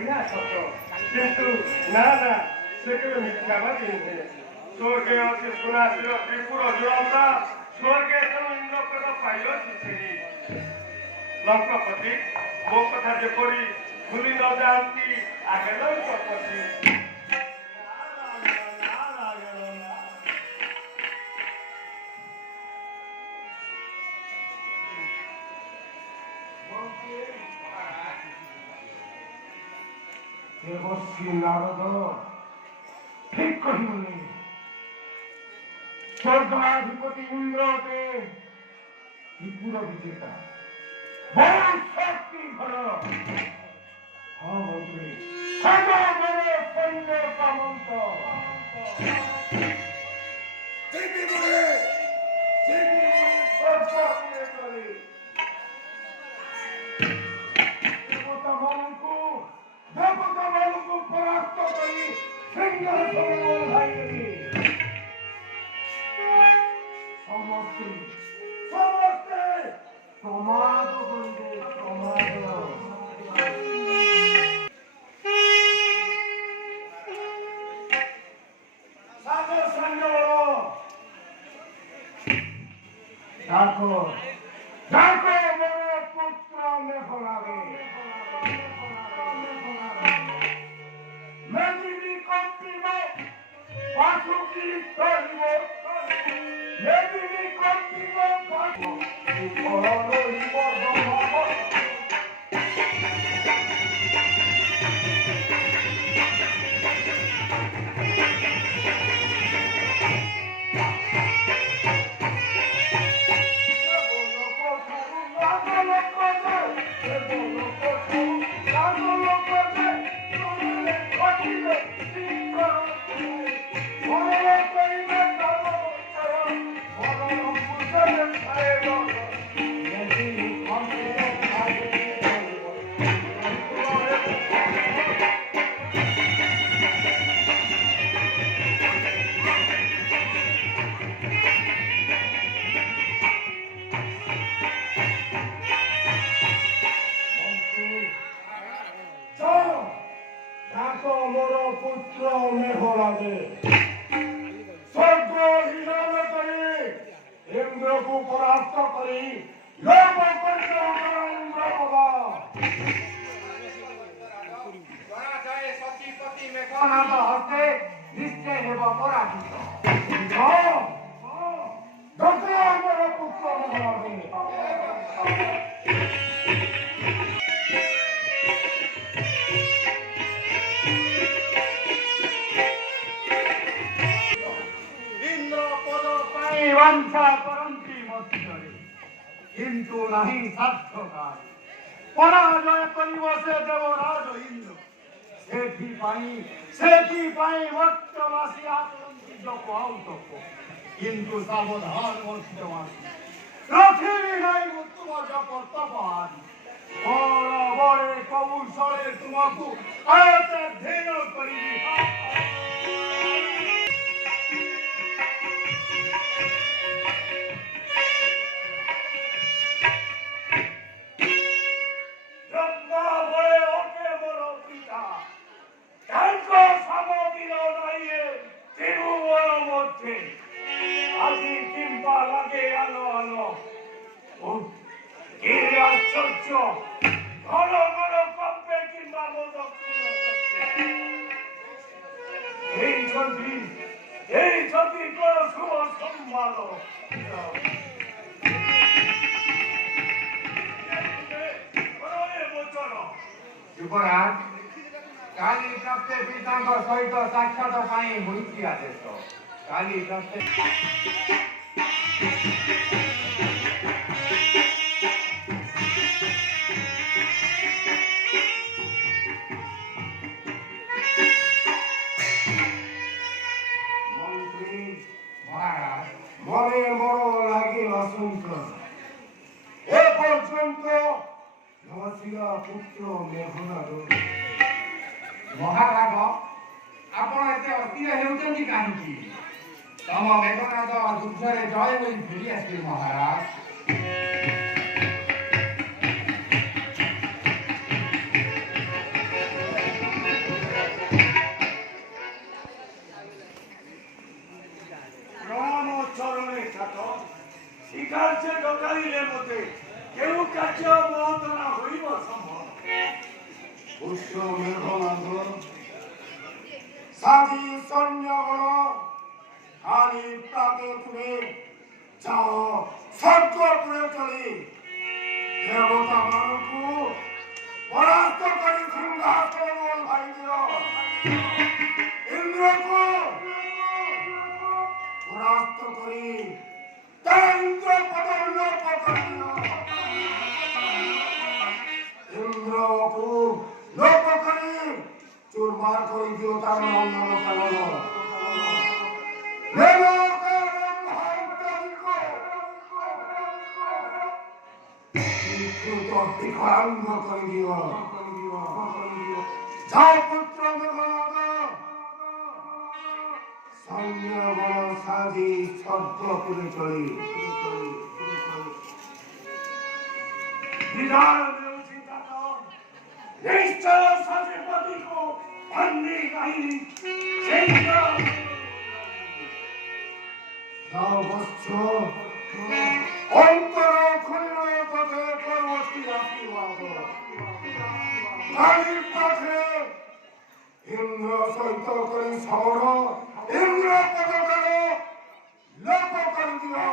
না সত্য কিন্তু না না সে কেবল মিথ্যাবাদী নহে স্বর্গে অতি সুনাশীল ত্রিপুর অজুরতা স্বর্গে তেଣୁ ଇନ୍ଦ୍ରପଦ ପାଇଲ ଶିଶିରୀ ଲଙ୍କପତି ମୋ କଥା ଯେପରି ଭୁଲି ନ ଯାଆନ୍ତି ଆଗେ ଲଙ୍କପତି দেবশ্রী নারদ ঠিক কহিলে স্বর্গাধিপতি ইন্দ্রতে ত্রিপুর বিজেতা বহু শক্তি ঘর হ্যাঁ মন্ত্রী সৈন্য সামন্ত ଦେବତାମାନଙ୍କୁ ପରାସ୍ତ କରି ସିଂହାସନ ଓହ୍ଲାଇଦେବି ସମସ୍ତେ ସମସ୍ତେ ସମାଜ କରିବେ ସମାଜ ସାଙ୍ଗ ସାଙ୍ଗ ଡାକ ଡାକ ମୋର ପୁତ୍ର ମେଘନାଦେ মেদিনী কম্পিব পাশুকি ধরিব মেদিনী কম্পিব পুত্র মেঘনাদে স্বর্গ হিসাব করে ইন্দ্রକୁ পরাস্ত କରି লোক সতীপতি মেঘনাদ হস্তে নিশ্চয় ହେବ ପରାଜିତ ଆମର ପୁତ୍ର মেঘনাদে বাঞ্ছা କରନ୍ତି ମଧ୍ୟରେ କିନ୍ତୁ ନାହିଁ ସାର୍ଥକାରୀ ପରାଜୟ କରିବ ସେ ଦେବରାଜ ଇନ୍ଦ୍ର ସେଥିପାଇଁ ଭକ୍ତବାସୀ ଆସନ୍ତି ଜପ ଆଉ ତପ କିନ୍ତୁ ସାବଧାନ ଭକ୍ତବାସୀ ରଖିବି ନାହିଁ ତୁମ ଜପ ତପ ଆଦି ବଳେ କୌଶଳେ ତୁମକୁ ଆୟତ୍ତାଧୀନ କରିବି আজি কিংবা লাগে আলো আলো কি আশ্চর্য ঘন ঘন কম্পে কিংবা মোদক এই ছবি কোন শুভ সম্ভাল যুবরাজ কালি প্রাপ্তে পিতাଙ୍କ ସହିତ ସାକ୍ଷାତ ପାଇଁ ହୋଇଛି ଆଦେଶ କାଲି ପ୍ରାପ୍ତେ ମନ୍ତ୍ରୀ ମହାରାଜ ମନେ ମୋର ଲାଗିଲା ସନ୍ତୋଷ ଏ ପର୍ଯ୍ୟନ୍ତ ନସିଲା ପୁତ୍ର ମେଘନାଦ ମହାରାଜ ଆପଣ ଏତେ ଅସ୍ଥିର ହେଉଛନ୍ତି କାହିଁକି ତମ ମେଘନାଦ ଯୁଦ୍ଧରେ ଜୟ ହୋଇ ଫେରି ଆସିବେ ମହାରାଜ পুষ্য মেঘনাথ সাধি সৈন্যগণ আদি প্রাতে তুলে যাও স্বর্গপুরে চলে দেবতা ମାନଙ୍କୁ পরাস্ত କରି সিংহাসন ওল্হাই দিও ইন্দ্রକୁ পরাস্ত କରି ইন্দ্র পদ লোপ করিও ইন্দ্রକୁ লোপ କରି চুরমার করে দিও তার নন্দন কানন বিকরাঙ্গ করে দিও যাও পুত্র মেঘনাদ সৈন্যগণ সাজি স্বর্গপুরে চলে বিধান দেউছি তাত নিশ্চয় সচিপতিକୁ বন্দী করি শীঘ্র যাও বৎস অন্তর খনির পথে পরবর্তী আশীর্বাদ গাড়ির পথে ইন্দ্র সহিত করে সমর ইন্দ্র পদকার লোপ করে দিও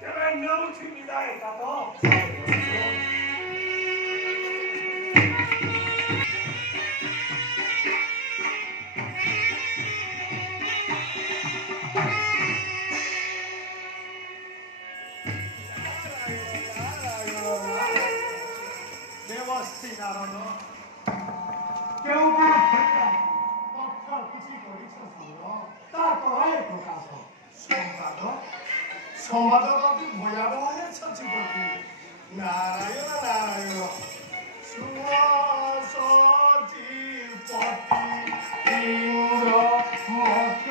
তেবে নেউছি বিদায় তাত সম্বাদ ভয়াবহ সচিপতি নারায়ণ নারায়ণ সচিপতি ইন্দ্র মধ্য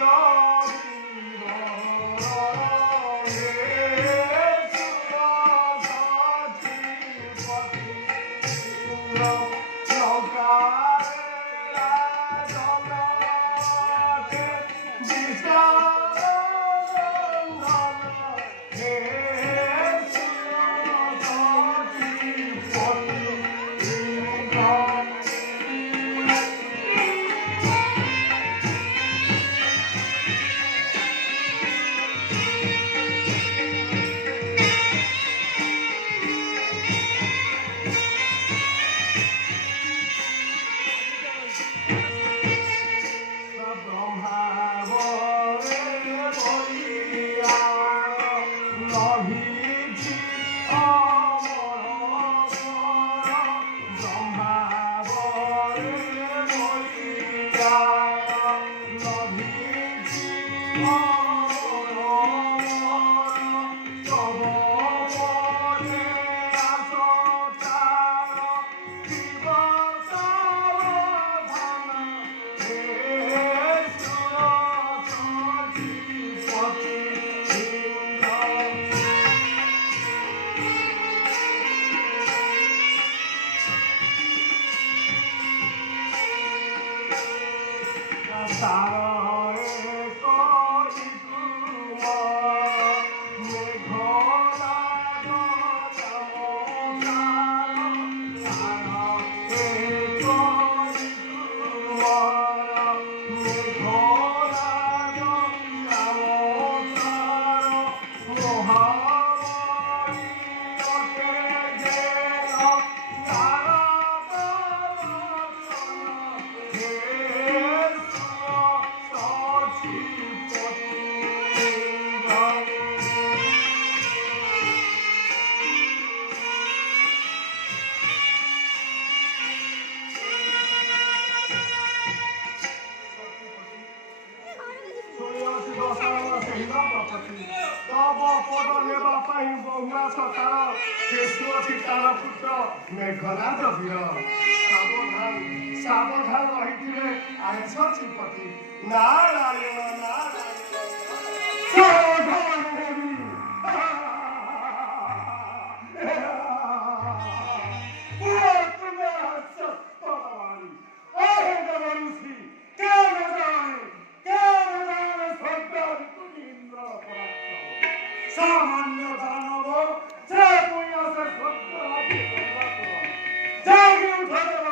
মেঘনাদ বীর সাবধান সাবধান রহিথিবে আই সচিপতি নারায়ণ নারায়ণ সাবধান হরি সামান্য দানব যে পুণ্য ଜାଗି ଉଠ